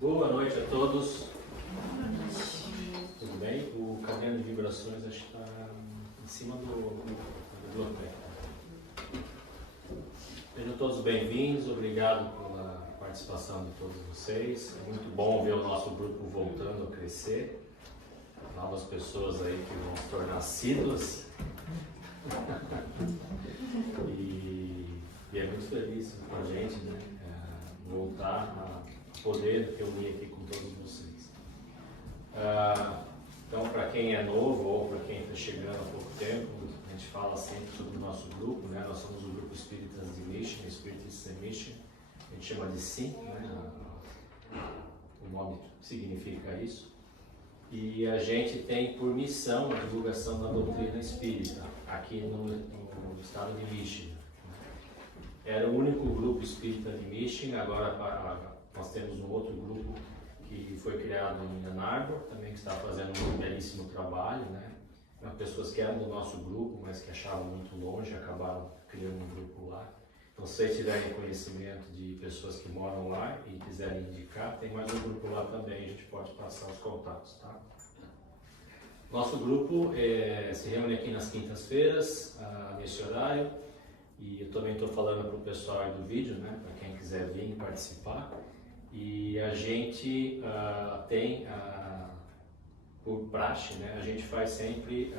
Boa noite a todos. Tudo bem? O caderno de vibrações acho que está em cima do biblioteca. Sejam todos bem-vindos, obrigado pela participação de todos vocês. É muito bom ver o nosso grupo voltando a crescer. Novas pessoas aí que vão se tornar assíduas. E é muito feliz com a gente, né? Voltar a poder reunir aqui com todos vocês. Então, para quem é novo ou para quem está chegando há pouco tempo, a gente fala sempre sobre o nosso grupo, né? Nós somos o grupo Espíritas de Mission, Spiritists Mission, a gente chama de SIM, né? O nome significa isso. E a gente tem por missão a divulgação da doutrina espírita aqui no estado de Michigan. Era o único grupo espírita de Michigan, agora nós temos um outro grupo que foi criado em Ann Arbor, também que está fazendo um belíssimo trabalho, né? Pessoas que eram do nosso grupo, mas que achavam muito longe, acabaram criando um grupo lá. Então, se vocês tiverem conhecimento de pessoas que moram lá e quiserem indicar, tem mais um grupo lá também, a gente pode passar os contatos, tá? Nosso grupo se reúne aqui nas quintas-feiras, nesse horário, e eu também estou falando para o pessoal aí do vídeo, né, para quem quiser vir participar. E a gente tem, por praxe, né, a gente faz sempre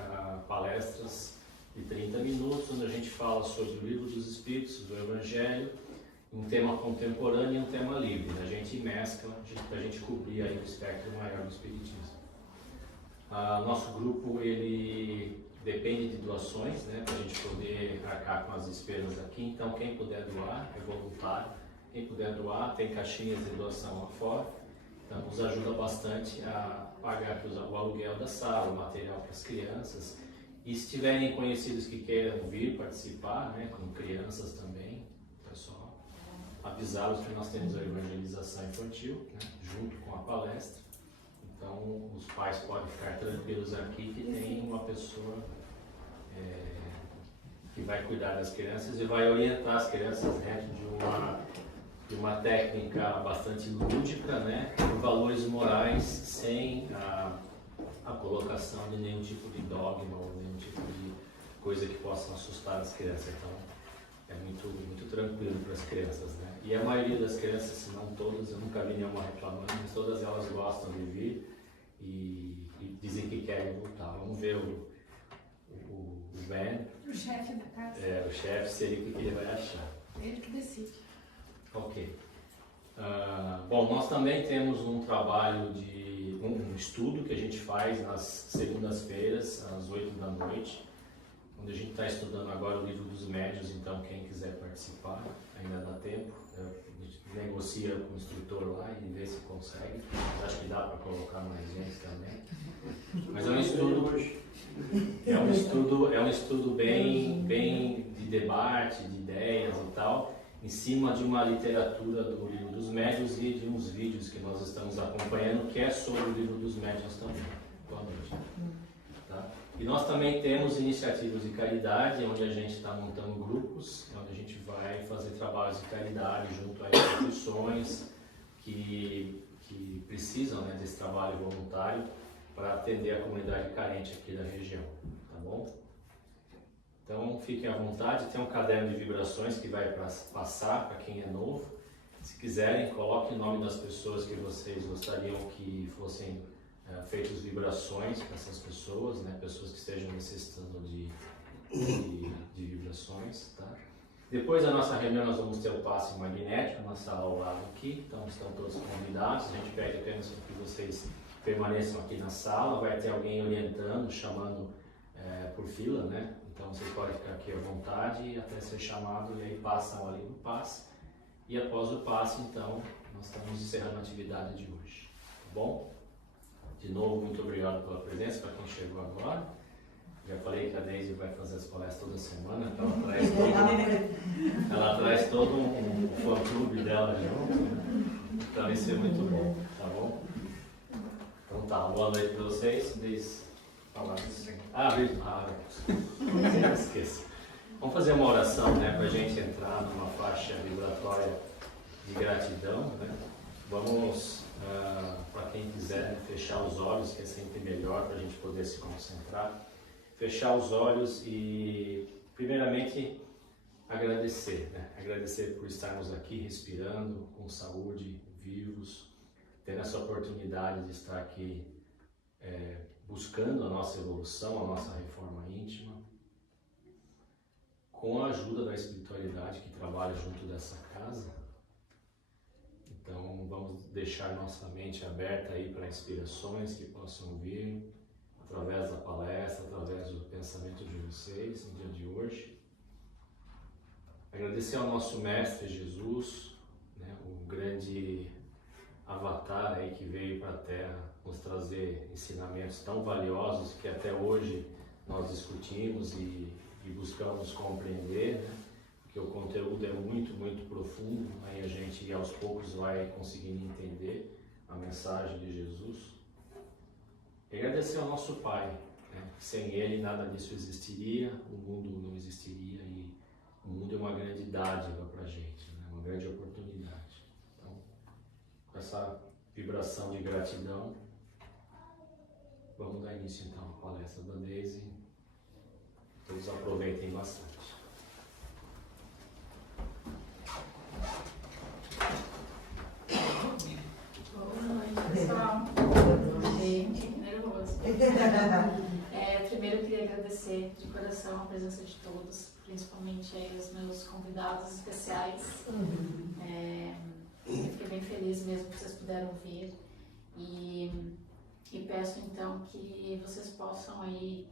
palestras de 30 minutos, onde a gente fala sobre o Livro dos Espíritos, do Evangelho, um tema contemporâneo e um tema livre. A gente mescla para a gente cobrir aí o espectro maior do Espiritismo. Nosso grupo ele depende de doações, né, para a gente poder arcar com as despesas aqui. Então, quem puder doar é voluntário. Quem puder doar, tem caixinhas de doação lá fora. Então, nos ajuda bastante a pagar o aluguel da sala, o material para as crianças. E se tiverem conhecidos que queiram vir participar, né, com crianças também, pessoal, avisá-los que nós temos a evangelização infantil, né, junto com a palestra. Então, os pais podem ficar tranquilos aqui que tem uma pessoa que vai cuidar das crianças e vai orientar as crianças dentro de uma técnica bastante lúdica, né, com valores morais, sem a colocação de nenhum tipo de dogma ou nenhum tipo de coisa que possa assustar as crianças. Então, é muito tranquilo para as crianças, né? E a maioria das crianças, se não todas, eu nunca vi nenhuma reclamando, mas todas elas gostam de vir e dizem que querem voltar. Vamos ver o Ben. O chefe da casa. O chefe, se ele o que ele vai achar. Ele que decide. Ok. Bom, nós também temos um trabalho de um estudo que a gente faz nas segundas-feiras, às 8 da noite, onde a gente está estudando agora o Livro dos Médiuns. Então, quem quiser participar, ainda dá tempo. A gente negocia com o instrutor lá e vê se consegue. Acho que dá para colocar mais gente também. Mas é um estudo bem de debate, de ideias e tal, em cima de uma literatura do Livro dos Médiuns e de uns vídeos que nós estamos acompanhando, que é sobre o Livro dos Médiuns também. Boa noite. Tá? E nós também temos iniciativas de caridade, onde a gente está montando grupos, onde a gente vai fazer trabalhos de caridade junto a instituições que precisam, né, desse trabalho voluntário para atender a comunidade carente aqui da região, tá bom? Então, fiquem à vontade, tem um caderno de vibrações que vai passar para quem é novo. Se quiserem, coloquem o nome das pessoas que vocês gostariam que fossem feitas vibrações para essas pessoas, né? Pessoas que estejam necessitando de vibrações, tá? Depois da nossa reunião, nós vamos ter o passe magnético na sala ao lado aqui, então estão todos convidados. A gente pede apenas que vocês permaneçam aqui na sala, vai ter alguém orientando, chamando por fila, né? Então vocês podem ficar aqui à vontade até ser chamado e aí passam ali no passe. E após o passe, então, nós estamos encerrando a atividade de hoje, tá bom? De novo, muito obrigado pela presença, para quem chegou agora. Já falei que a Deise vai fazer as palestras toda semana, então ela traz todo um fã-clube dela junto, né? Então vai ser muito bom, tá bom? Então tá, boa noite para vocês. Deise, falar isso. Não esqueça. Vamos fazer uma oração, né, para a gente entrar numa faixa vibratória de gratidão, né? Vamos para quem quiser, né, fechar os olhos, que é sempre melhor para a gente poder se concentrar. Fechar os olhos e, primeiramente, agradecer, né? Agradecer por estarmos aqui respirando, com saúde, vivos, tendo essa oportunidade de estar aqui buscando a nossa evolução, a nossa reforma íntima, com a ajuda da espiritualidade que trabalha junto dessa casa. Então vamos deixar nossa mente aberta aí para inspirações que possam vir através da palestra, através do pensamento de vocês no dia de hoje. Agradecer ao nosso Mestre Jesus, né, o grande avatar aí que veio para a Terra nos trazer ensinamentos tão valiosos que até hoje nós discutimos e buscamos compreender, né? Porque o conteúdo é muito, muito profundo, aí a gente aos poucos vai conseguindo entender a mensagem de Jesus. E agradecer ao nosso Pai, né? Sem Ele nada disso existiria, o mundo não existiria e o mundo é uma grande dádiva para a gente, né? Uma grande oportunidade. Então, com essa vibração de gratidão, vamos dar início então à palestra da Deise. Todos aproveitem bastante. Boa noite, pessoal. Gente, que nervoso. Primeiro eu queria agradecer de coração a presença de todos, principalmente aí os meus convidados especiais. Eu fiquei bem feliz mesmo que vocês puderam vir e peço então que vocês possam aí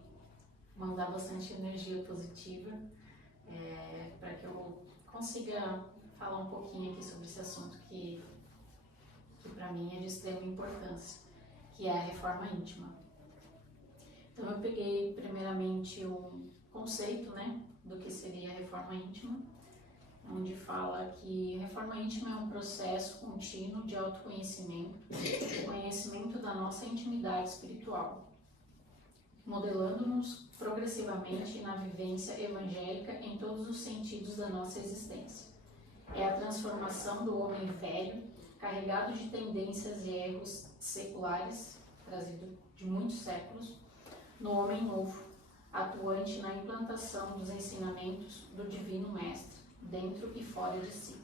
mandar bastante energia positiva para que eu consiga falar um pouquinho aqui sobre esse assunto que para mim é de extrema importância, que é a reforma íntima. Então eu peguei primeiramente um conceito, né, do que seria a reforma íntima, onde fala que a reforma íntima é um processo contínuo de autoconhecimento, conhecimento da nossa intimidade espiritual, modelando-nos progressivamente na vivência evangélica em todos os sentidos da nossa existência. É a transformação do homem velho, carregado de tendências e erros seculares, trazido de muitos séculos, no homem novo, atuante na implantação dos ensinamentos do Divino Mestre, dentro e fora de si.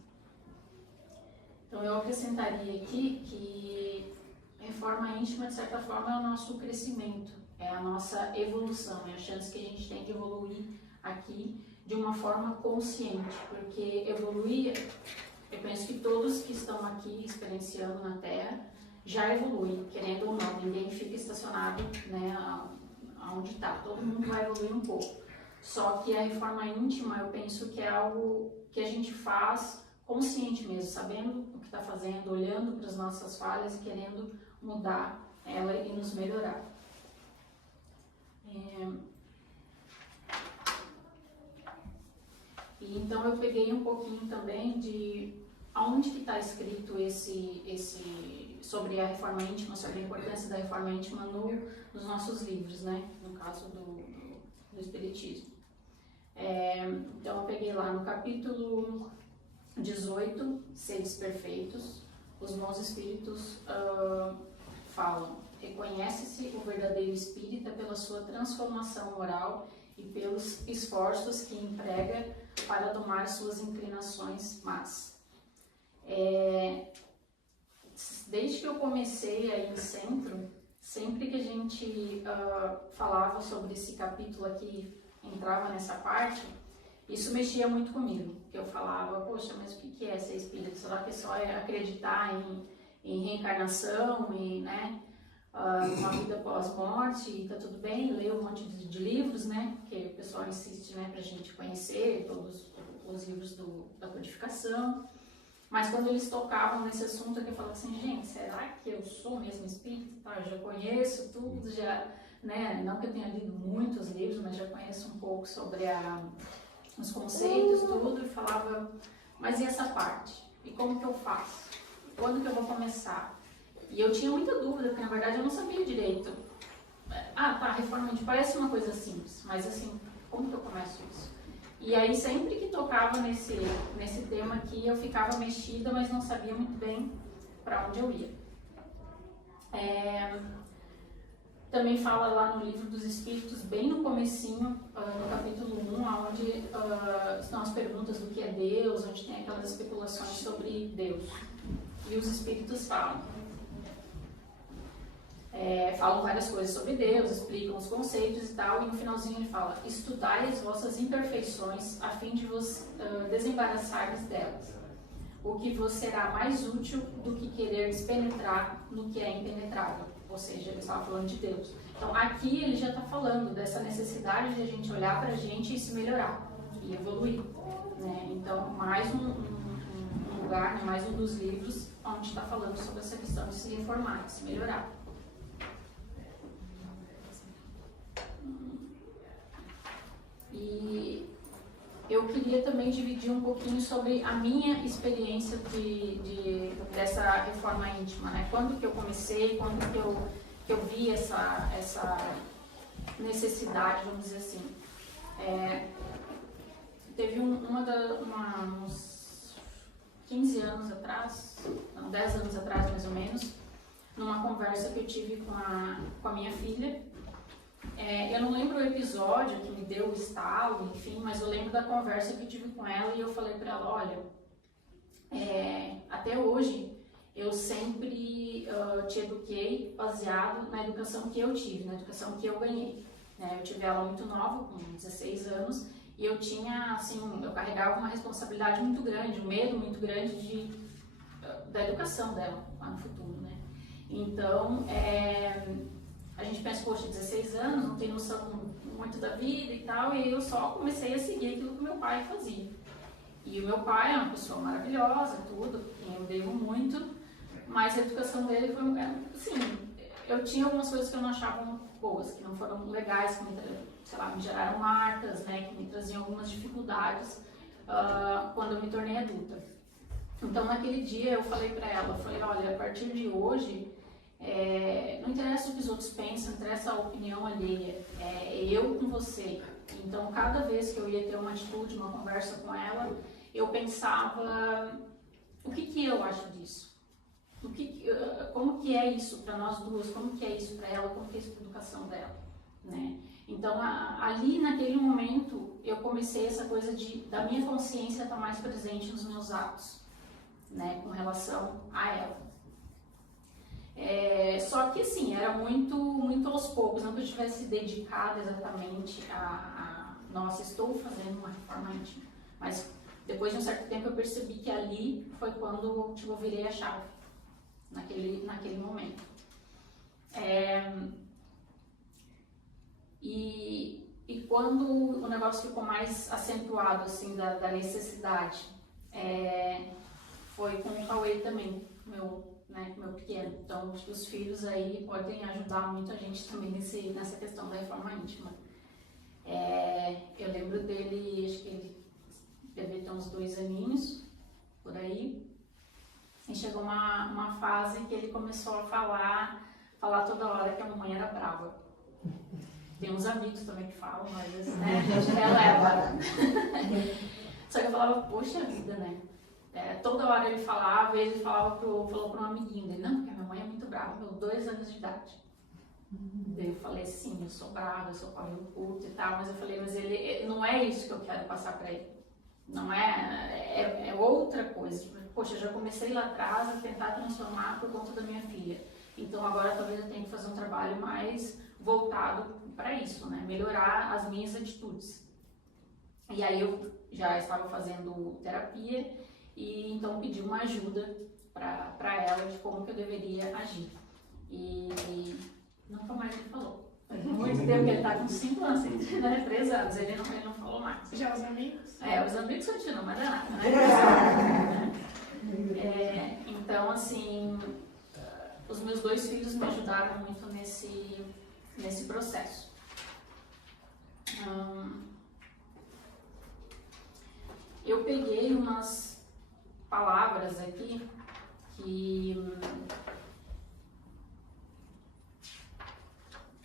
Então eu acrescentaria aqui que a reforma íntima, de certa forma, é o nosso crescimento, é a nossa evolução, é a chance que a gente tem de evoluir aqui de uma forma consciente, porque evoluir, eu penso que todos que estão aqui experienciando na Terra já evoluem, querendo ou não, ninguém fica estacionado, né, onde está, todo mundo vai evoluir um pouco. Só que a reforma íntima, eu penso que é algo que a gente faz consciente mesmo, sabendo o que está fazendo, olhando para as nossas falhas e querendo mudar ela e nos melhorar. E então eu peguei um pouquinho também de aonde que está escrito sobre a reforma íntima, sobre a importância da reforma íntima nos nossos livros, né? No caso do Espiritismo. Então eu peguei lá no capítulo 18, Seres Perfeitos, os bons espíritos falam: reconhece-se o verdadeiro espírita pela sua transformação moral e pelos esforços que emprega para domar suas inclinações más. Desde que eu comecei aí em centro, sempre que a gente falava sobre esse capítulo aqui, entrava nessa parte, isso mexia muito comigo. Eu falava, poxa, mas o que é ser espírita? Será que só é acreditar em reencarnação e, né, uma vida pós-morte e tá tudo bem, ler um monte de livros, né, que o pessoal insiste, né, pra gente conhecer todos os livros da codificação. Mas quando eles tocavam nesse assunto, eu falava assim, gente, será que eu sou mesmo espírita? Tá, eu já conheço tudo, já, né, não que eu tenha lido muitos livros, mas já conheço um pouco sobre os conceitos, tudo, e falava, mas e essa parte? E como que eu faço? Quando que eu vou começar? E eu tinha muita dúvida, porque na verdade eu não sabia direito. Reforma íntima parece uma coisa simples, mas assim, como que eu começo isso? E aí sempre que tocava nesse tema aqui, eu ficava mexida, mas não sabia muito bem para onde eu ia. Também fala lá no Livro dos Espíritos, bem no comecinho, no capítulo 1, onde estão as perguntas do que é Deus, onde tem aquelas especulações sobre Deus. E os Espíritos falam várias coisas sobre Deus, explicam os conceitos e tal, e no finalzinho ele fala: estudai as vossas imperfeições a fim de vos desembaraçares delas, o que vos será mais útil do que quereres penetrar no que é impenetrável. Ou seja, ele estava falando de Deus. Então aqui ele já está falando dessa necessidade de a gente olhar para a gente e se melhorar e evoluir, né? Então mais um lugar, né, mais um dos livros onde está falando sobre essa questão de se informar, de se melhorar. E eu queria também dividir um pouquinho sobre a minha experiência dessa reforma íntima, né? Quando que eu comecei, quando que eu vi essa necessidade, vamos dizer assim. Teve uns 15 anos atrás, não, 10 anos atrás mais ou menos, numa conversa que eu tive com a minha filha. Eu não lembro o episódio que me deu o estalo, enfim, mas eu lembro da conversa que eu tive com ela e eu falei para ela: olha, até hoje eu sempre te eduquei baseado na educação que eu tive, na educação que eu ganhei, né? Eu tive ela muito nova, com 16 anos, e eu tinha, assim, eu carregava uma responsabilidade muito grande, um medo muito grande da educação dela lá no futuro, né? Então, a gente pensa, poxa, 16 anos, não tem noção muito da vida e tal, e eu só comecei a seguir aquilo que o meu pai fazia. E o meu pai é uma pessoa maravilhosa, tudo, quem eu devo muito, mas a educação dele foi, assim, eu tinha algumas coisas que eu não achava boas, que não foram legais, que me geraram marcas, né, que me traziam algumas dificuldades quando eu me tornei adulta. Então, naquele dia eu falei pra ela, olha, a partir de hoje, não interessa o que os outros pensam, não interessa a opinião alheia, é eu com você. Então, cada vez que eu ia ter uma atitude, uma conversa com ela, eu pensava: o que eu acho disso? Como que é isso para nós duas? Como que é isso para ela? Como que é isso para a educação dela? Né? Então, ali naquele momento, eu comecei essa coisa da minha consciência estar mais presente nos meus atos, né, com relação a ela. Só que assim, era muito, muito aos poucos, não que eu tivesse dedicado exatamente nossa, estou fazendo uma reforma íntima, mas depois de um certo tempo eu percebi que ali foi quando eu virei a chave, naquele momento. E quando o negócio ficou mais acentuado, assim, da necessidade, foi com o Cauê também, meu pequeno. Então, acho que os filhos aí podem ajudar muito a gente também nessa questão da reforma íntima. Eu lembro dele, acho que ele deve ter uns 2 aninhos, por aí, e chegou uma fase que ele começou a falar toda hora que a mamãe era brava. Tem uns amigos também que falam, mas, né, a gente releva. Só que eu falava, poxa vida, né? Toda hora ele falou para um amiguinho dele: não, porque a minha mãe é muito brava, eu 2 anos de idade. Daí eu falei: sim, eu sou brava, eu sou pavio curto e tal, mas eu falei: mas ele não é isso que eu quero passar para ele. Não é outra coisa. Poxa, eu já comecei lá atrás a tentar transformar por conta da minha filha. Então agora talvez eu tenha que fazer um trabalho mais voltado para isso, né? Melhorar as minhas atitudes. E aí eu já estava fazendo terapia e então pedi uma ajuda para ela de como que eu deveria agir. E nunca mais ele falou. Faz muito tempo que ele está com 5 anos, né? 3 anos, ele não falou mais. Já os amigos? Os amigos continuam, mas não é nada, né? Então, assim, os meus 2 filhos me ajudaram muito nesse processo. Eu peguei umas palavras aqui que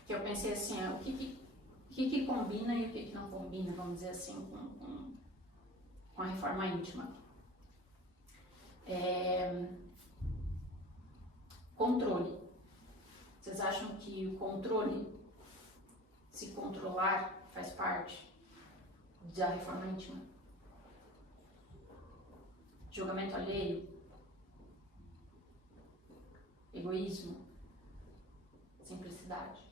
eu pensei assim, o que combina e o que não combina, vamos dizer assim, com a reforma íntima. Controle. Vocês acham que o controle, se controlar, faz parte da reforma íntima? Julgamento alheio? Egoísmo? Simplicidade?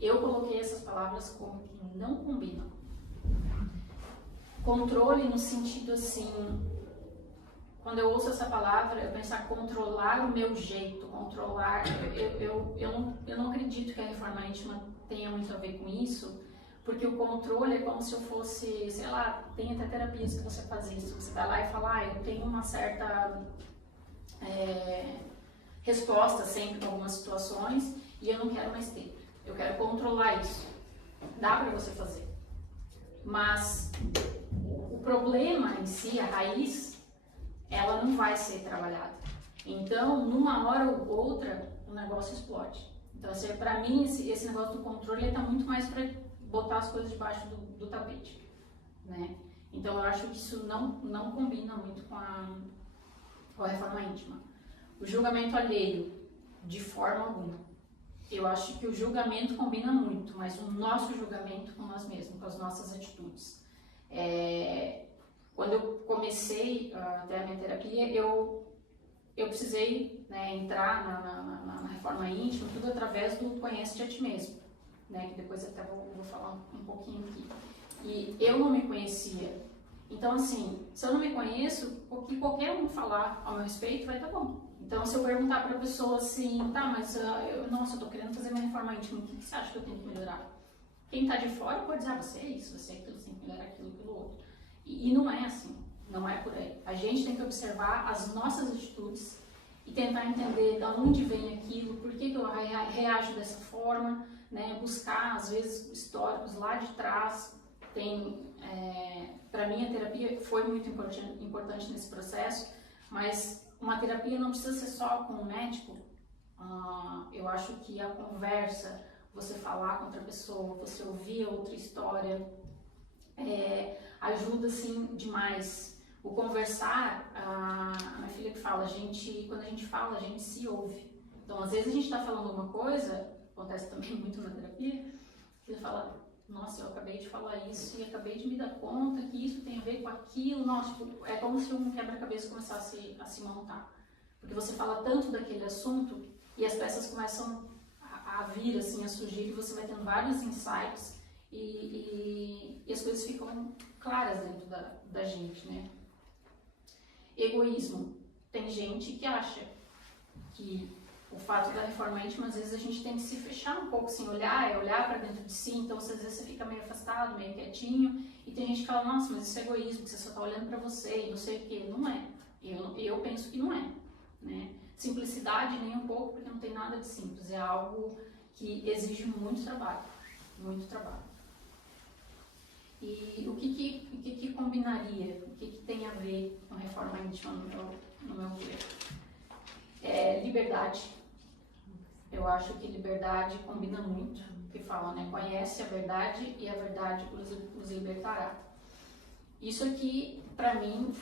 Eu coloquei essas palavras como que não combinam. Controle no sentido assim, quando eu ouço essa palavra, eu penso controlar o meu jeito, controlar. Eu não acredito que a reforma íntima tenha muito a ver com isso, porque o controle é como se eu fosse, sei lá, tem até terapias que você faz isso. Você vai lá e fala, eu tenho uma certa resposta sempre para algumas situações e eu não quero mais ter. Eu quero controlar isso. Dá para você fazer. Mas o problema em si, a raiz, ela não vai ser trabalhada. Então, numa hora ou outra, o negócio explode. Então, para mim, esse negócio do controle está muito mais para botar as coisas debaixo do tapete, né? Então, eu acho que isso não combina muito com a reforma íntima. O julgamento alheio, de forma alguma. Eu acho que o julgamento combina muito, mas o nosso julgamento com nós mesmos, com as nossas atitudes. Quando eu comecei até a minha terapia, eu precisei, né, entrar na reforma íntima, tudo através do Conhece-te a Ti Mesmo, né, que depois até vou falar um pouquinho aqui. E eu não me conhecia. Então, assim, se eu não me conheço, o que qualquer um falar ao meu respeito vai estar bom. Então, se eu perguntar para a pessoa assim, tá, mas eu tô querendo fazer minha reforma íntima, o que você acha que eu tenho que melhorar? Quem está de fora pode dizer, você é isso, você é aquilo, você tem que melhorar aquilo, aquilo outro. E não é assim, não é por aí. A gente tem que observar as nossas atitudes e tentar entender de onde vem aquilo, por que eu reajo dessa forma, né? Buscar, às vezes, históricos lá de trás. Para mim, a terapia foi muito importante nesse processo, mas uma terapia não precisa ser só com o médico. Eu acho que a conversa, você falar com outra pessoa, você ouvir outra história, ajuda assim demais. O conversar, a minha filha que fala, quando a gente fala, a gente se ouve. Então, às vezes a gente está falando uma coisa, acontece também muito na terapia, que você fala, nossa, eu acabei de falar isso e acabei de me dar conta que isso tem a ver com aquilo. Nossa, tipo, é como se um quebra-cabeça começasse a se montar. Porque você fala tanto daquele assunto e as peças começam a vir, assim, a surgir, e você vai tendo vários insights e as coisas ficam claras dentro da gente, né? Egoísmo. Tem gente que acha que o fato da reforma íntima, às vezes a gente tem que se fechar um pouco, assim, olhar para dentro de si, então às vezes você fica meio afastado, meio quietinho, e tem gente que fala, nossa, mas isso é egoísmo, que você só está olhando para você e não sei o que. Não é. Eu penso que não é, né? Simplicidade nem um pouco, porque não tem nada de simples, é algo que exige muito trabalho, muito trabalho. E o que combinaria, o que tem a ver com a reforma íntima no meu ver? Liberdade. Eu acho que liberdade combina muito, que fala, né? Conhece a verdade e a verdade os libertará. Isso aqui, para mim,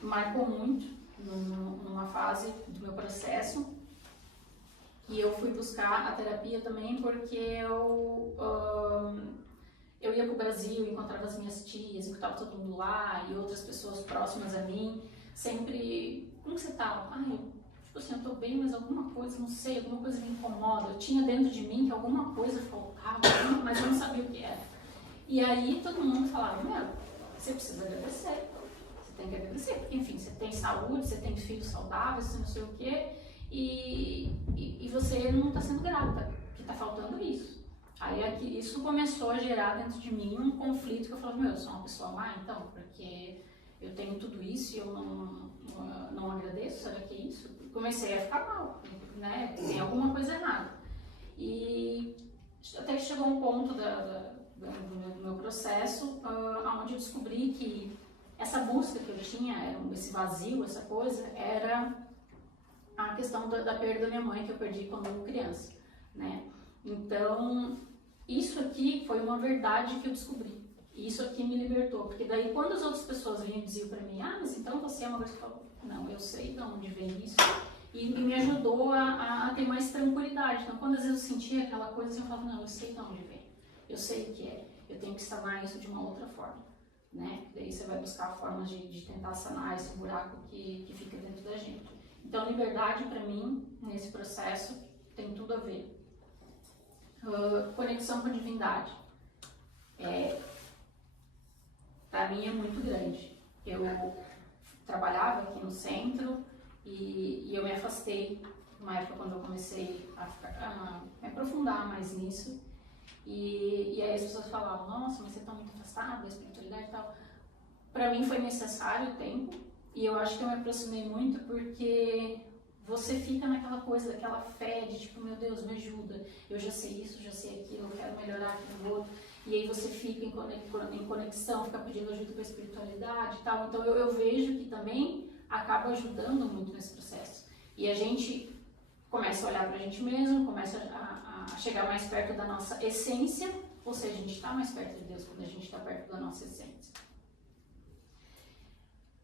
marcou muito numa fase do meu processo. E eu fui buscar a terapia também porque eu ia para o Brasil, encontrava as minhas tias, encontrava todo mundo lá e outras pessoas próximas a mim, sempre, como você tá? Eu tô bem, mas alguma coisa, não sei, alguma coisa me incomoda. Eu tinha dentro de mim que alguma coisa faltava, mas eu não sabia o que era. E aí todo mundo falava, você precisa agradecer, você tem que agradecer, porque enfim, você tem saúde, você tem filhos saudáveis, você não sei o quê, e você não está sendo grata, que está faltando isso. Aí isso começou a gerar dentro de mim um conflito que eu falava, eu sou uma pessoa má então, porque eu tenho tudo isso e eu não agradeço, será que é isso? Comecei a ficar mal, né? Tem alguma coisa errada. E até que chegou um ponto do meu processo onde eu descobri que essa busca que eu tinha, esse vazio, essa coisa, era a questão da perda da minha mãe, que eu perdi quando criança, né? Então, isso aqui foi uma verdade que eu descobri. E isso aqui me libertou, porque daí quando as outras pessoas vinham e diziam pra mim, mas então você é uma pessoa, não, eu sei de onde vem isso, e me ajudou a ter mais tranquilidade. Então, quando às vezes eu sentia aquela coisa, assim, eu falava, não, eu sei de onde vem, eu sei o que é, eu tenho que sanar isso de uma outra forma, né? Daí você vai buscar formas de tentar sanar esse buraco que fica dentro da gente. Então, liberdade, para mim, nesse processo, tem tudo a ver. Conexão com a divindade. Para mim é muito grande. Eu trabalhava aqui no centro e eu me afastei numa época quando eu comecei a me aprofundar mais nisso. E aí as pessoas falavam, nossa, mas você está muito afastado da espiritualidade e tal. Para mim foi necessário o tempo e eu acho que eu me aproximei muito porque você fica naquela coisa, daquela fé de tipo, meu Deus, me ajuda, eu já sei isso, já sei aquilo, eu quero melhorar aquilo outro. E aí você fica em conexão, fica pedindo ajuda com a espiritualidade e tal. Então eu vejo que também acaba ajudando muito nesse processo. E a gente começa a olhar pra gente mesmo, começa a chegar mais perto da nossa essência, ou seja, a gente está mais perto de Deus quando a gente está perto da nossa essência.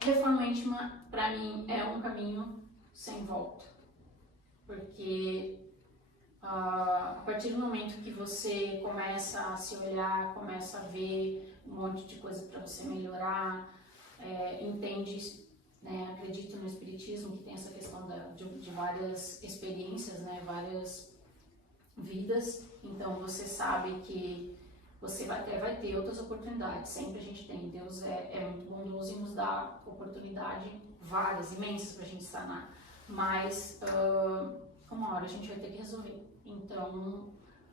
Reforma íntima, para mim, é um caminho sem volta, porque a partir do momento que você começa a se olhar, começa a ver um monte de coisa para você melhorar, entende, né, acredito no espiritismo que tem essa questão de várias experiências, né, várias vidas, então você sabe que você vai ter outras oportunidades, sempre a gente tem, Deus é muito bondoso e nos dá oportunidade várias, imensas para a gente sanar, mas uma hora a gente vai ter que resolver, então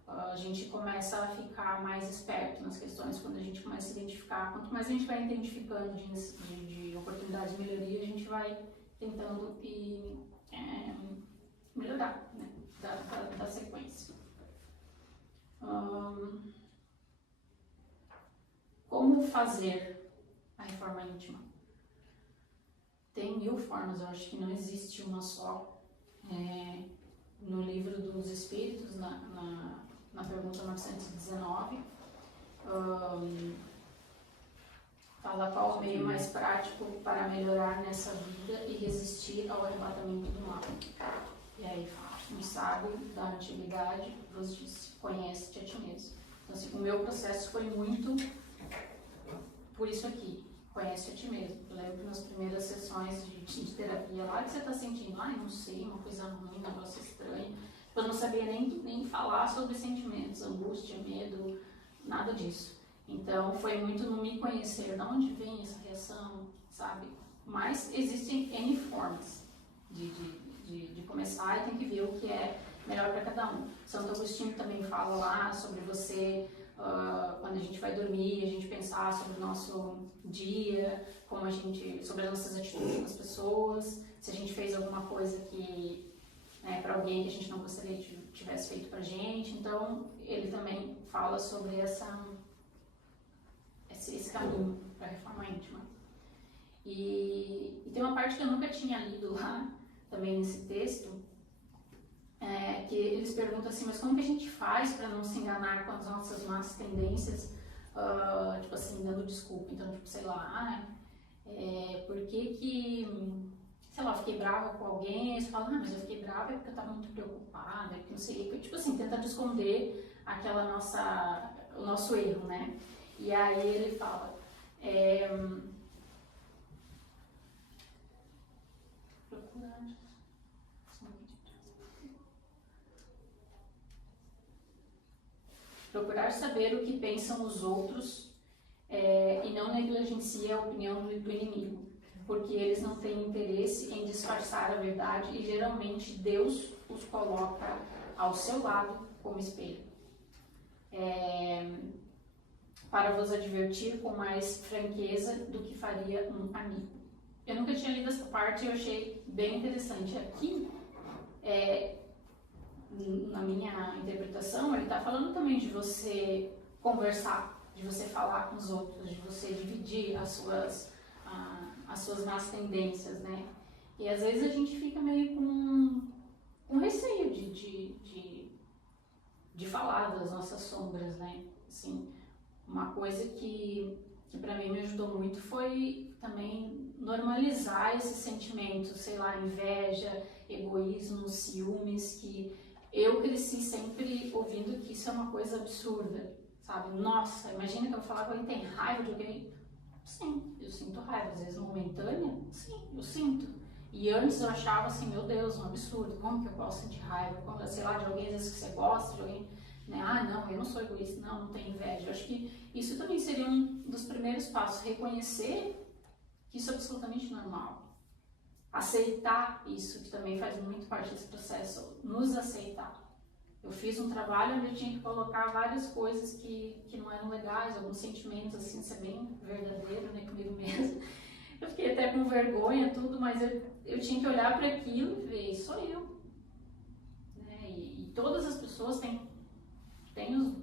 a gente começa a ficar mais esperto nas questões quando a gente começa a identificar, quanto mais a gente vai identificando de oportunidades de melhoria, a gente vai tentando melhorar, né, da sequência. Como fazer a reforma íntima? Tem 1000 formas, eu acho que não existe uma só. No livro dos Espíritos, na pergunta 919, fala qual o meio mais prático para melhorar nessa vida e resistir ao arrebatamento do mal. E aí fala, um sábio da antiguidade vos disse, conhece-te a ti mesmo. Então, assim, o meu processo foi muito por isso aqui, conhece a ti mesmo. Eu lembro que nas primeiras sessões de terapia lá, que você está sentindo, não sei, uma coisa ruim, um negócio estranho. Eu não sabia nem falar sobre sentimentos, angústia, medo, nada disso. Então, foi muito no me conhecer, de onde vem essa reação, sabe? Mas existem N formas de começar e tem que ver o que é melhor para cada um. Santo Agostinho também fala lá sobre você, quando a gente vai dormir, a gente pensar sobre o nosso dia, sobre as nossas atitudes com as pessoas, se a gente fez alguma coisa que para alguém que a gente não gostaria que tivesse feito pra gente. Então, ele também fala sobre esse caminho para a reforma íntima. E tem uma parte que eu nunca tinha lido lá, também nesse texto, que eles perguntam assim, mas como que a gente faz para não se enganar com as nossas más tendências, tipo assim, dando desculpa. Então, tipo, sei lá, por que sei lá, eu fiquei brava com alguém, e você fala, mas eu fiquei brava porque eu estava muito preocupada, que não sei, tipo assim, tentando esconder o nosso erro, né? E aí ele fala, procurar saber o que pensam os outros e não negligencia a opinião do inimigo, porque eles não têm interesse em disfarçar a verdade e geralmente Deus os coloca ao seu lado como espelho, para vos advertir com mais franqueza do que faria um amigo. Eu nunca tinha lido essa parte e eu achei bem interessante. Aqui, na minha interpretação, ele está falando também de você conversar, de você falar com os outros, de você dividir as suas más tendências, né? E às vezes a gente fica meio com receio de falar das nossas sombras, né? Assim, uma coisa que que para mim me ajudou muito foi também normalizar esses sentimentos, sei lá, inveja, egoísmo, ciúmes, que eu cresci sempre ouvindo que isso é uma coisa absurda, sabe? Nossa, imagina que eu vou falar que alguém tem raiva de alguém. Sim, eu sinto raiva, às vezes momentânea, sim, eu sinto. E antes eu achava assim, meu Deus, um absurdo, como que eu posso sentir raiva? Como, sei lá, de alguém, às vezes que você gosta, de alguém, né? Ah, não, eu não sou egoísta, não tenho inveja. Eu acho que isso também seria um dos primeiros passos, reconhecer que isso é absolutamente normal. Aceitar isso, que também faz muito parte desse processo, nos aceitar. Eu fiz um trabalho onde eu tinha que colocar várias coisas que não eram legais, alguns sentimentos, assim, ser bem verdadeiro, né, comigo mesmo. Eu fiquei até com vergonha, tudo, mas eu tinha que olhar para aquilo e ver, sou eu. Né? E todas as pessoas têm os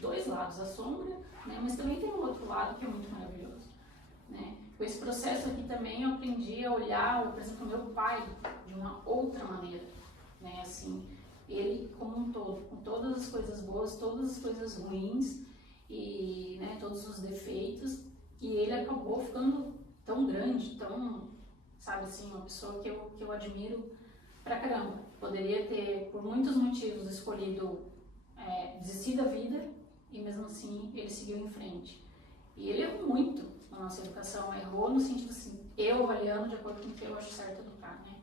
dois lados, a sombra, né, mas também tem o outro lado que é muito maravilhoso. Né? Com esse processo aqui também eu aprendi a olhar, por exemplo, meu pai de uma outra maneira, né, assim, ele como um todo, com todas as coisas boas, todas as coisas ruins e, né, todos os defeitos, e ele acabou ficando tão grande, tão, sabe assim, uma pessoa que eu admiro pra caramba. Poderia ter, por muitos motivos, escolhido desistir da vida e mesmo assim ele seguiu em frente. E ele errou muito na nossa educação, errou no sentido assim, eu avaliando de acordo com o que eu acho certo educar, né?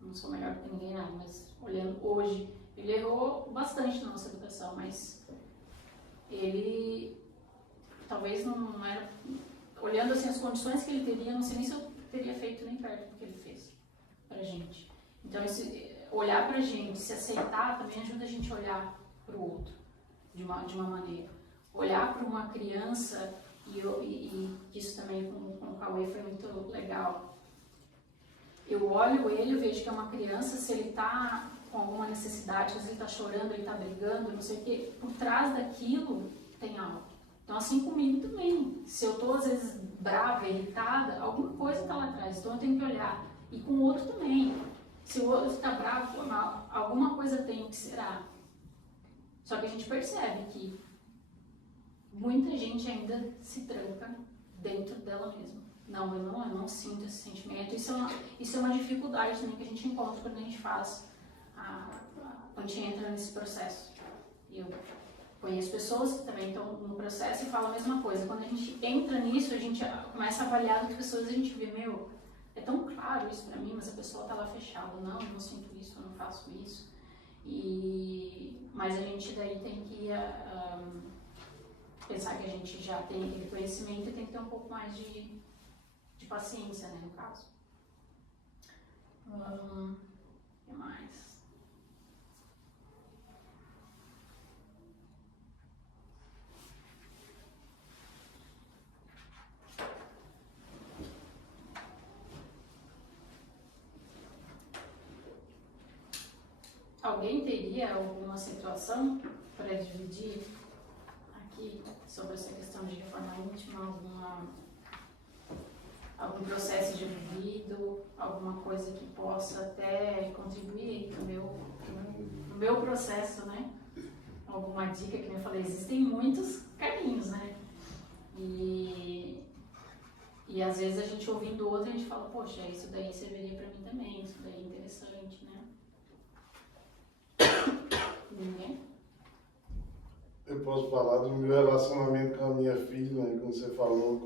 Não sou melhor do que ninguém, não, mas olhando hoje, ele errou bastante na nossa educação, mas ele talvez não era, olhando assim as condições que ele teria, não sei nem se eu teria feito nem perto do que ele fez pra gente. Então olhar pra gente, se aceitar também ajuda a gente a olhar pro outro de uma maneira. Olhar para uma criança, e isso também com o Cauê foi muito legal. Eu olho ele, eu vejo que é uma criança, se ele está com alguma necessidade, se ele está chorando, ele está brigando, não sei o quê, por trás daquilo tem algo. Então assim comigo também, se eu estou às vezes brava, irritada, alguma coisa está lá atrás, então eu tenho que olhar. E com o outro também, se o outro está bravo, alguma coisa tem, o que será? Só que a gente percebe que muita gente ainda se tranca dentro dela mesma. Não, eu não sinto esse sentimento. Isso é uma dificuldade também que a gente encontra quando a gente faz, quando a gente entra nesse processo. Eu conheço pessoas que também estão no processo e falam a mesma coisa. Quando a gente entra nisso, a gente começa a avaliar outras pessoas e a gente vê, meu, é tão claro isso pra mim, mas a pessoa tá lá fechada. Não, eu não sinto isso, eu não faço isso. Mas a gente daí tem que pensar que a gente já tem aquele conhecimento e tem que ter um pouco mais de paciência, né, no caso. O que mais? Alguém teria alguma situação para dividir aqui sobre essa questão de reforma íntima, algum processo de vivido, alguma coisa que possa até contribuir no meu processo, né? Alguma dica, que eu falei, existem muitos caminhos, né? E às vezes a gente ouvindo o outro, a gente fala, poxa, isso daí serviria para mim também, isso daí é interessante, né? Ninguém? Eu posso falar do meu relacionamento com a minha filha, né? Como você falou,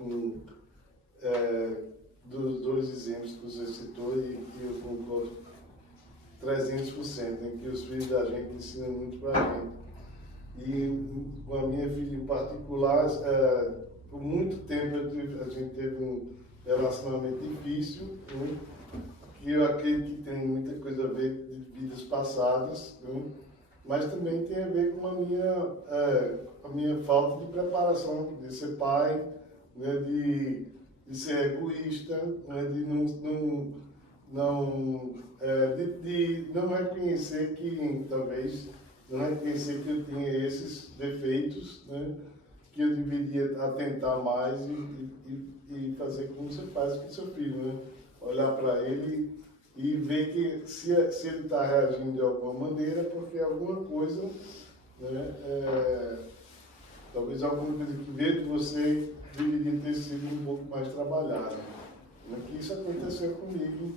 dos dois exemplos que você citou, e eu concordo 300%, né? Que os filhos da gente ensinam muito para a gente. E com a minha filha em particular, por muito tempo a gente teve um relacionamento difícil, né? Que eu acredito que tem muita coisa a ver de vidas passadas, né? Mas também tem a ver com a minha falta de preparação, de ser pai, né? De ser egoísta, né? De não reconhecer que, talvez, não reconhecer que eu tinha esses defeitos, né? Que eu deveria atentar mais e fazer como você faz com seu filho, né? Olhar para ele e ver que se ele está reagindo de alguma maneira, porque alguma coisa, né, talvez alguma coisa que veio de você deveria ter sido um pouco mais trabalhada. Que isso aconteceu comigo,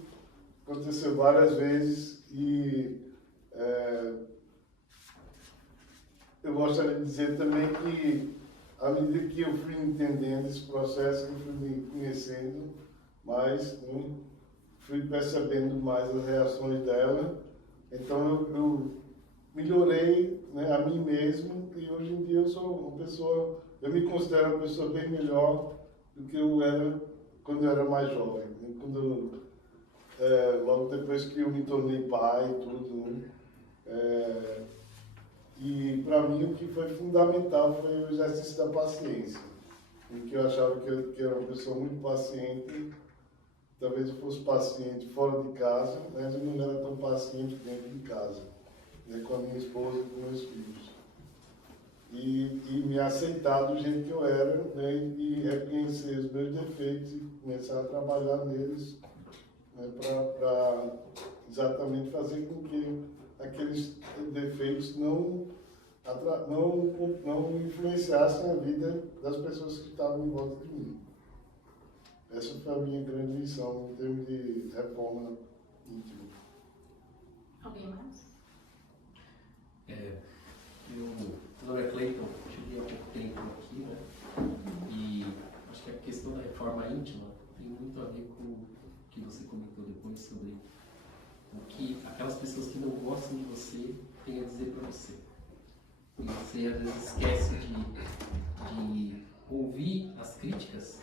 aconteceu várias vezes e eu gostaria de dizer também que, à medida que eu fui entendendo esse processo, eu fui me conhecendo mais, fui percebendo mais as reações dela, então eu melhorei, né, a mim mesmo e hoje em dia eu sou uma pessoa, eu me considero uma pessoa bem melhor do que eu era quando eu era mais jovem. Logo depois que eu me tornei pai e tudo, né? E para mim o que foi fundamental foi o exercício da paciência, porque eu achava que eu era uma pessoa muito paciente, talvez eu fosse paciente fora de casa, mas eu não era tão paciente dentro de casa, né, com a minha esposa e com meus filhos. E me aceitar do jeito que eu era, né, e reconhecer os meus defeitos e começar a trabalhar neles, né, para exatamente fazer com que aqueles defeitos não influenciassem a vida das pessoas que estavam em volta de mim. Essa foi a minha grande lição em termos de reforma íntima. Alguém mais? Meu nome é Cleiton, cheguei há pouco tempo aqui, né? E acho que a questão da reforma íntima tem muito a ver com o que você comentou depois sobre o que aquelas pessoas que não gostam de você têm a dizer para você. E você às vezes esquece de ouvir as críticas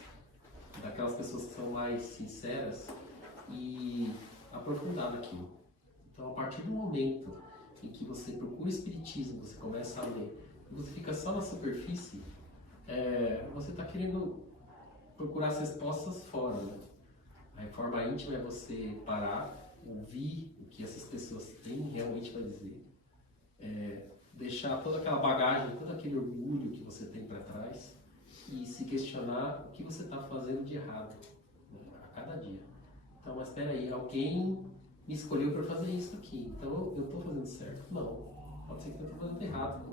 daquelas pessoas que são mais sinceras e aprofundar naquilo. Então, a partir do momento em que você procura o espiritismo, você começa a ler, e você fica só na superfície, você está querendo procurar as respostas fora, né? A reforma íntima é você parar, ouvir o que essas pessoas têm realmente para dizer, deixar toda aquela bagagem, todo aquele orgulho que você tem para trás e se questionar o que você está fazendo de errado, né, a cada dia. Então, mas espera aí, alguém me escolheu para fazer isso aqui, então eu estou fazendo certo? Não, pode ser que eu estou fazendo errado,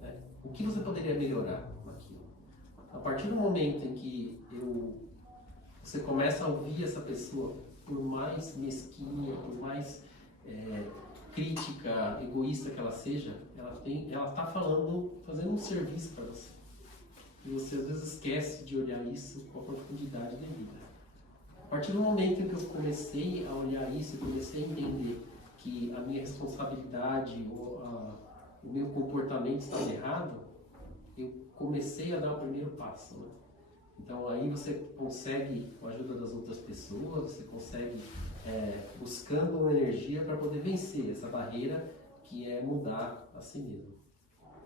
né? O que você poderia melhorar naquilo? A partir do momento em que você começa a ouvir essa pessoa, por mais mesquinha, por mais crítica, egoísta que ela seja, ela está fazendo um serviço para você. E você às vezes esquece de olhar isso com a profundidade devida. A partir do momento em que eu comecei a olhar isso, eu comecei a entender que a minha responsabilidade ou o meu comportamento estava errado, eu comecei a dar o primeiro passo, né? Então aí você consegue, com a ajuda das outras pessoas, você consegue buscando uma energia para poder vencer essa barreira que é mudar a si mesmo.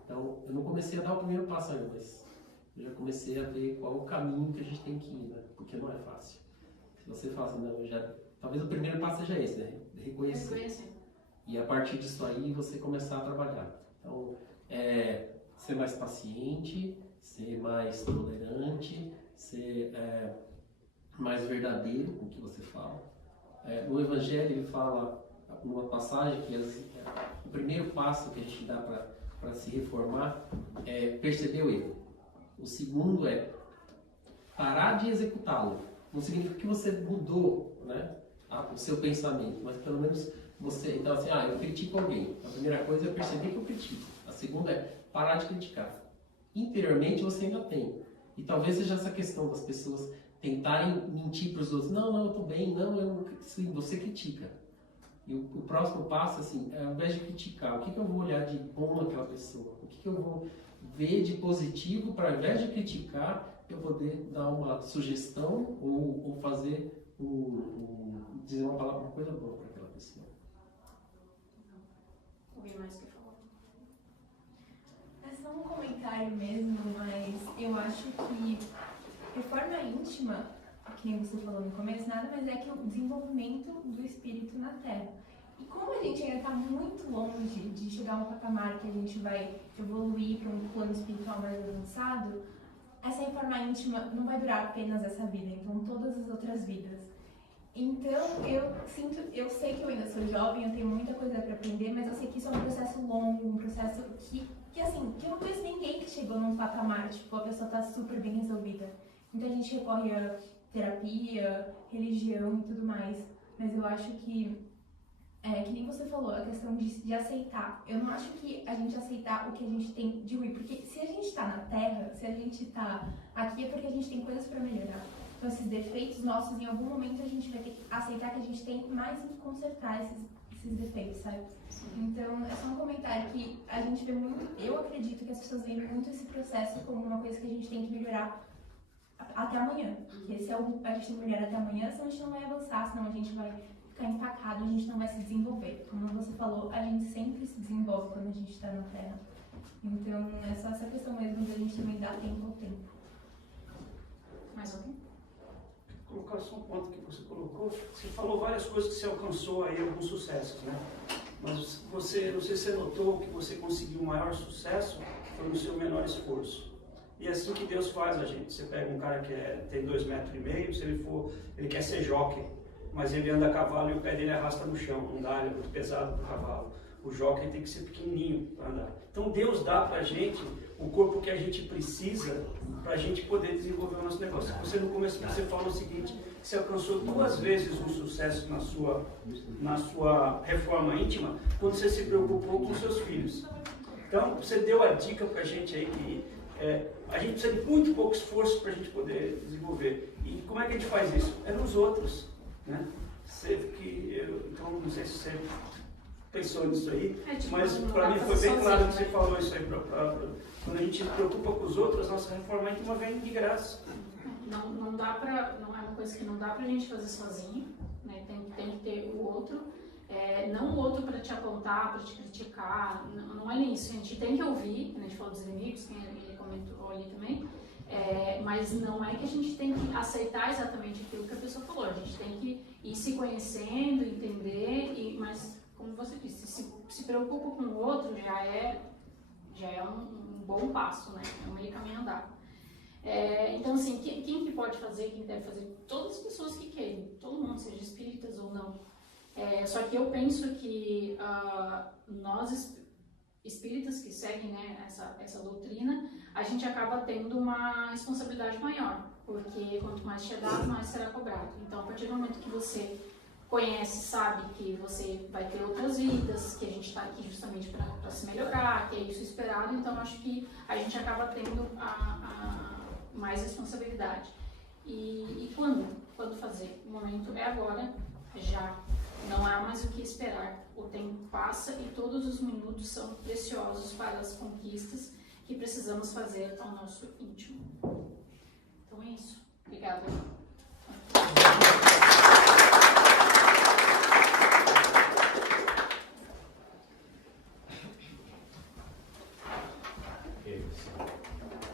Então eu não comecei a dar o primeiro passo ainda, mas eu já comecei a ver qual o caminho que a gente tem que ir, né? Porque não é fácil. Se você fala assim, não, talvez o primeiro passo seja esse, né? Reconhecer. E a partir disso aí você começar a trabalhar. Então, ser mais paciente, ser mais tolerante, ser mais verdadeiro com o que você fala. No Evangelho ele fala, numa passagem, que o primeiro passo que a gente dá para se reformar é perceber o erro. O segundo é parar de executá-lo. Não significa que você mudou, né, o seu pensamento, mas pelo menos você... Então assim, eu critico alguém. A primeira coisa é perceber que eu critico. A segunda é parar de criticar. Interiormente você ainda tem. E talvez seja essa questão das pessoas tentarem mentir para os outros. Não, eu estou bem. Não, eu não... Sim, você critica. E o próximo passo, assim, ao invés de criticar, o que eu vou olhar de bom naquela pessoa? O que eu vou ver de positivo para, ao invés de criticar, eu poder dar uma sugestão ou fazer dizer uma coisa boa para aquela pessoa. Alguém mais quer falar? É só um comentário mesmo, mas eu acho que reforma íntima, que você falou no começo, nada mais é que o desenvolvimento do espírito na Terra. E como a gente ainda está muito longe de chegar a um patamar que a gente vai evoluir para um plano espiritual mais avançado, essa reforma íntima não vai durar apenas essa vida, então todas as outras vidas. Então eu sei que eu ainda sou jovem, eu tenho muita coisa para aprender, mas eu sei que isso é um processo longo, um processo que que assim, que eu não conheço ninguém que chegou num patamar, tipo, a pessoa tá super bem resolvida. Então a gente recorre a terapia, religião e tudo mais. Mas eu acho que nem você falou, a questão de aceitar. Eu não acho que a gente aceitar o que a gente tem de ruim, porque se a gente tá na Terra, se a gente tá aqui, é porque a gente tem coisas para melhorar. Então esses defeitos nossos, em algum momento a gente vai ter que aceitar que a gente tem mais em consertar esses defeitos, sabe? Então é só um comentário que a gente vê muito, eu acredito que as pessoas veem muito esse processo como uma coisa que a gente tem que melhorar até amanhã. Porque se a gente tem que melhorar até amanhã, senão a gente não vai avançar, senão a gente vai ficar empacado, a gente não vai se desenvolver. Como você falou, a gente sempre se desenvolve quando a gente está na Terra. Então, é só essa questão mesmo da gente também dar tempo ao tempo. Mais alguém? Colocar só um ponto que você colocou. Você falou várias coisas que você alcançou aí, alguns sucessos, né? Mas você, não sei se você notou que você conseguiu o maior sucesso foi no seu menor esforço. E é assim que Deus faz a gente. Você pega um cara que tem 2,5 metros, se ele quer ser jockey, mas ele anda a cavalo e o pé dele arrasta no chão, não dá, ele é muito pesado para o cavalo. O jockey tem que ser pequenininho para andar. Então Deus dá para a gente o corpo que a gente precisa para a gente poder desenvolver o nosso negócio. Você no começo você fala o seguinte, que você alcançou 2 vezes um sucesso na sua reforma íntima quando você se preocupou com seus filhos. Então você deu a dica para a gente aí que a gente precisa de muito pouco esforço para a gente poder desenvolver. E como é que a gente faz isso? É nos outros. Né? Então, não sei se você pensou nisso aí, mas para mim foi bem claro que você falou isso aí. Quando a gente se preocupa com os outros, a nossa reforma íntima vem de graça. Não é uma coisa que não dá pra gente fazer sozinho, né? Tem que ter o outro. Não o outro para te apontar, para te criticar, não é isso. A gente tem que ouvir, a gente falou dos inimigos, quem ele comentou ali também. Mas não é que a gente tem que aceitar exatamente aquilo que a pessoa falou. A gente tem que ir se conhecendo, entender, mas como você disse, se preocupa com o outro já é um bom passo, né? É um meio caminho andado. Então assim, quem que pode fazer, quem deve fazer? Todas as pessoas que querem, todo mundo, seja espíritas ou não. Só que eu penso que nós espíritas que seguem, né, essa doutrina, a gente acaba tendo uma responsabilidade maior, porque quanto mais te é dado, mais será cobrado. Então, a partir do momento que você conhece, sabe que você vai ter outras vidas, que a gente está aqui justamente para se melhorar, que é isso esperado, então acho que a gente acaba tendo mais responsabilidade. E quando fazer? O momento é agora, já. Não há mais o que esperar. O tempo passa e todos os minutos são preciosos para as conquistas que precisamos fazer ao nosso íntimo. Então é isso. Obrigada.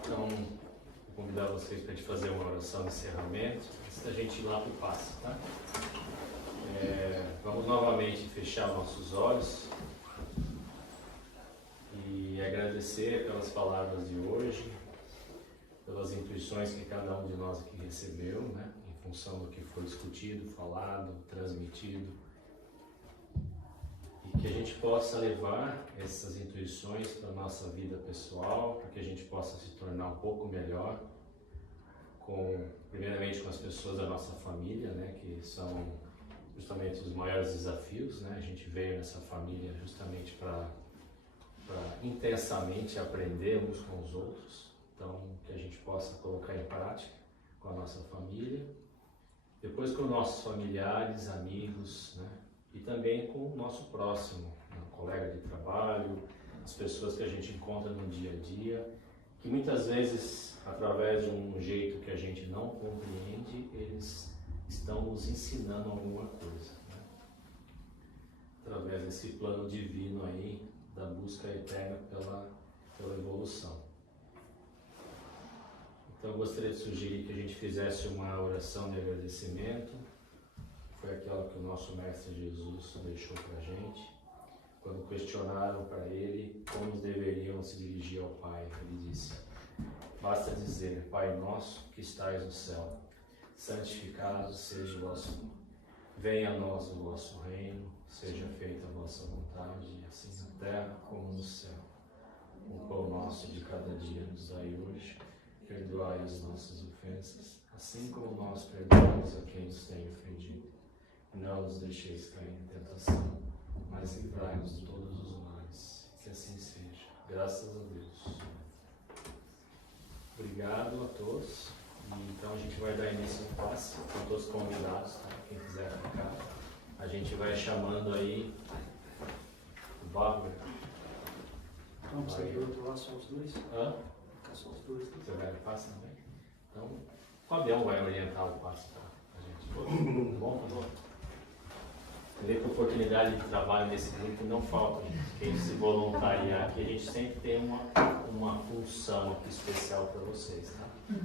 Então, vou convidar vocês para a gente fazer uma oração de encerramento, antes da gente ir lá para o passe, tá? Vamos novamente fechar nossos olhos e agradecer pelas palavras de hoje, pelas intuições que cada um de nós aqui recebeu, né, em função do que foi discutido, falado, transmitido, e que a gente possa levar essas intuições para a nossa vida pessoal, para que a gente possa se tornar um pouco melhor, primeiramente com as pessoas da nossa família, né, que são justamente os maiores desafios, né? A gente veio nessa família justamente para intensamente aprender uns com os outros, então que a gente possa colocar em prática com a nossa família, depois com nossos familiares, amigos, né? E também com o nosso próximo, né? Colega de trabalho, as pessoas que a gente encontra no dia a dia, que muitas vezes, através de um jeito que a gente não compreende, eles estão nos ensinando alguma coisa, né? Através desse plano divino aí, da busca eterna pela evolução. Então eu gostaria de sugerir que a gente fizesse uma oração de agradecimento, foi aquela que o nosso Mestre Jesus deixou para a gente, quando questionaram para ele como deveriam se dirigir ao Pai. Ele disse: basta dizer, Pai nosso que estais no céu, santificado seja o vosso nome. Venha a nós o vosso reino, seja feita a vossa vontade, assim na terra como no céu. O pão nosso de cada dia nos dai hoje. Perdoai as nossas ofensas, assim como nós perdoamos a quem nos tem ofendido. Não nos deixeis cair em tentação, mas livrai-nos de todos os males. Que assim seja. Graças a Deus. Obrigado a todos. E, então a gente vai dar início ao passe. Estão todos convidados, tá? Quem quiser ficar. A gente vai chamando aí o Bárbara. Então você do outro lá, só os dois? Hã? Ficar só os dois. Você vai no passe também? Então, o Fabião vai orientar o passe para a gente. Tá bom, Fabião? Você vê que oportunidade de trabalho nesse grupo não falta, gente. Quem se voluntariar aqui, a gente sempre tem uma função aqui especial para vocês, tá?